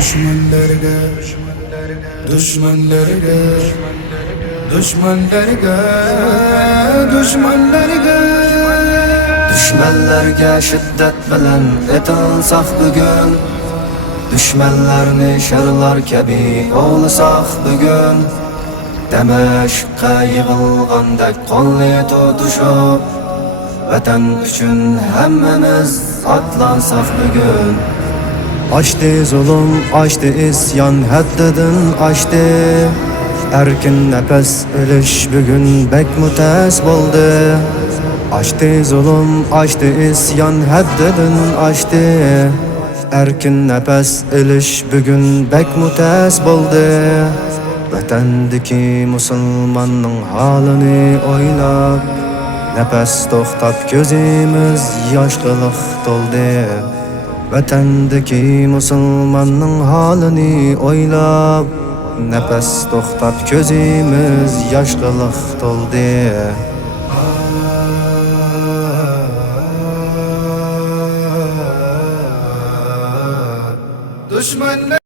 Düşmanlarga Düşmanlarga Düşmanlarga Düşmanlarga Düşmanlarga shiddat bilan etilsaq bugun, düşmanlarni sharlar kabi ovlasak bugun, Damashqqa yig'ilgandek qonli tutuşib, vatan uchun hammamiz atlansak bugun. Açtı zulüm, açtı isyan, haddidan açtı. Erkin nefes ölüş bugün bek mutas bo'ldi. Açtı zulüm, açtı isyan, haddidan açtı. Erkin nefes ölüş bugün bek mutas bo'ldi. Vatandaki musulmonning halini o'ylab, nefes to'xtab ko'zimiz yoshliq to'ldi. Vatandaki musulmonning halini o'ylab, nefes to'xtab ko'zimiz yoshliq to'ldi. Düşmanlar